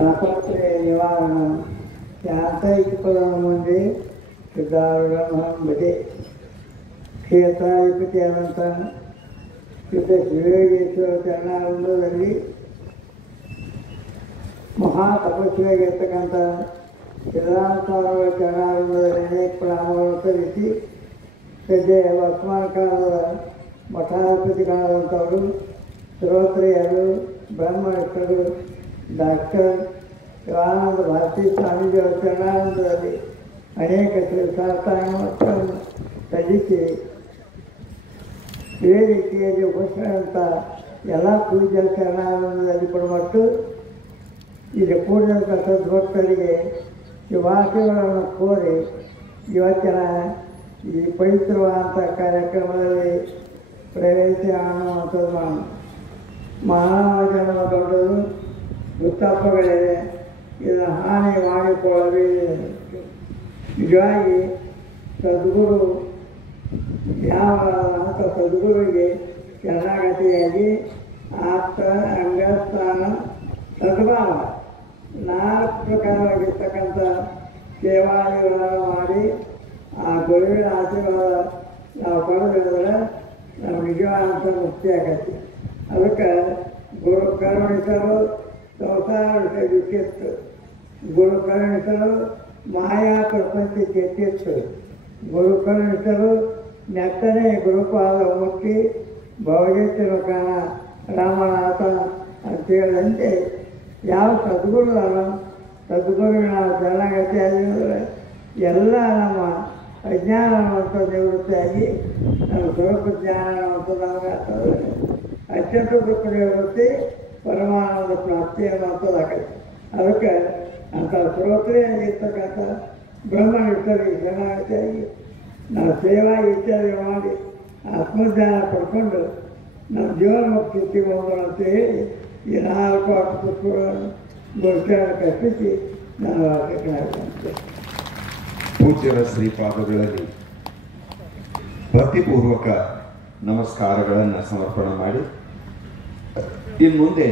ತಾಪತ್ರಯ ನಿವಾರಣ ಯಾಂತೈಕಪದಮುಂದೆ ಸಿದ್ಧಾರೂಢಮಹಂಬದೆ ಕ್ಷೇತ್ರಾಧಿಪತಿ ಆದಂಥ ಶ್ರೀ ಶಿವಯೋಗೇಶ್ವರ ಚರಣಾನಂದದಲ್ಲಿ ಮಹಾ ತಪಸ್ವಿಯಾಗಿರ್ತಕ್ಕಂಥ ಸಿದ್ಧಾಂತವರ ಚರಣಾನಂದದಲ್ಲಿ ಅನೇಕ ಪ್ರಣಾಮಗಳನ್ನು ಸಲ್ಲಿಸಿ ಸದ್ಯ ವರ್ತಮಾನ ಕಾಲದ ಮಠಾಧಿಪತಿಗಳಾದಂಥವರು ಶ್ರೋತ್ರಿಯರು ಬ್ರಹ್ಮನಿಷ್ಠರು ಡಾಕ್ಟರ್ ಶಿವಾನಂದ ಭಾರತೀ ಸ್ವಾಮೀಜಿಯವರ ಚರಣಾನಂದದಲ್ಲಿ ಅನೇಕ ಶಾಸ್ತ್ರಾಂಗವನ್ನು ಸಲ್ಲಿಸಿ ಇದೇ ರೀತಿಯಲ್ಲಿ ಉಪಸ್ಥಿತಂಥ ಎಲ್ಲ ಪೂಜ್ಯ ಚರಣಾನಂದದಲ್ಲಿ ಕೊಡಮಟ್ಟು ಇಲ್ಲಿ ಕೂಡಿದಂಥ ಸದ್ಭಕ್ತರಿಗೆ ಶುಭಾಶಯಗಳನ್ನು ಕೋರಿ ಇವತ್ತಿನ ಈ ಪವಿತ್ರವಾದಂಥ ಕಾರ್ಯಕ್ರಮದಲ್ಲಿ ಪ್ರವೇಶ ಅನ್ನುವಂಥದ್ದು ಮಾನವ ಜನ್ಮ ದೊಡ್ಡದು ಉತ್ತಪ್ಪಗಳಿವೆ ಇದನ್ನು ಹಾನಿ ಮಾಡಿಕೊಳ್ಳಬೇಕು. ನಿಜವಾಗಿ ಸದ್ಗುರು ಯಾವ ಅಂತ ಸದ್ಗುರುವಿಗೆ ಶರಣಾಗತಿಯಾಗಿ ಆಪ್ತ ಅಂಗಸ್ಥಾನ ಸದ್ಭಾವ 4 ಪ್ರಕಾರವಾಗಿರ್ತಕ್ಕಂಥ ಸೇವಾದಿಗಳನ್ನು ಮಾಡಿ ಆ ಗುರುವಿನ ಆಶೀರ್ವಾದ ನಾವು ಪಡೆದಿದ್ರೆ ನಮ್ಗೆ ನಿಜವಾದಂಥ ಮುಕ್ತಿ ಆಗತ್ತೆ. ಅದಕ್ಕೆ ಗುರು ಕರುಣಿಸಲು ಸಂಸಾರ ಕೆತ್ತಿತ್ತು, ಗುರು ಕರುಣಿಸಲು ಮಾಯಾ ಪ್ರಪಂಚ ಕೆತ್ತಿತ್ತು, ಗುರು ಕರುಣಿಸಲು ನೆತ್ತನೆ ಗುರುಪಾದ ಮುಕ್ತಿ ಭವಜೇಶ್ವರ ಕಾಣ ರಾಮನಾಥ ಅಂತೇಳಂತೆ ಯಾವ ಸದ್ಗುರುಗಳನ್ನು ಸದ್ಗುರುವಿನ ಶರಣಾಗತಿಯಾಗಿದ್ದರೆ ಎಲ್ಲ ನಮ್ಮ ಅಜ್ಞಾನವಂತ ನಿವೃತ್ತಿಯಾಗಿ ನಮ್ಮ ಸ್ವರೂಪ ಜ್ಞಾನವಂತ ನಮಗೆ ಆಗ್ತದೆ. ಅತ್ಯಂತ ದುಃಖ ನಿವೃತ್ತಿ ಪರಮಾನಂದ ಪ್ರಾಪ್ತಿ ಅನ್ನುವಂಥದ್ದಾಗತ್ತೆ. ಅದಕ್ಕೆ ಅಂಥ ಶ್ರೋತ್ರಿಯಾಗಿರ್ತಕ್ಕಂಥ ಬ್ರಹ್ಮನಿಷ್ಠರಿಗೆ ಶರಣಾಗತಿಯಾಗಿ ನಾವು ಸೇವಾ ಇತ್ಯಾದಿ ಮಾಡಿ ಆತ್ಮಜ್ಞಾನ ಪಡ್ಕೊಂಡು ನಮ್ಮ ಜೀವನ ಮುಕ್ತಿ ಸಿಗೋದು ಅಂತ ಹೇಳಿ ಈ 4 ಪುಸ್ತಕಗಳನ್ನು ಗೋಚರ ಕಲ್ಪಿಸಿ ನಾನು ವಾಕ್ಯಕ್ಕೆ ಪೂಜ್ಯರ ಶ್ರೀಪಾದಗಳಲ್ಲಿ ಭಕ್ತಿಪೂರ್ವಕ ನಮಸ್ಕಾರಗಳನ್ನು ಸಮರ್ಪಣೆ ಮಾಡಿ ಇನ್ನು ಮುಂದೆ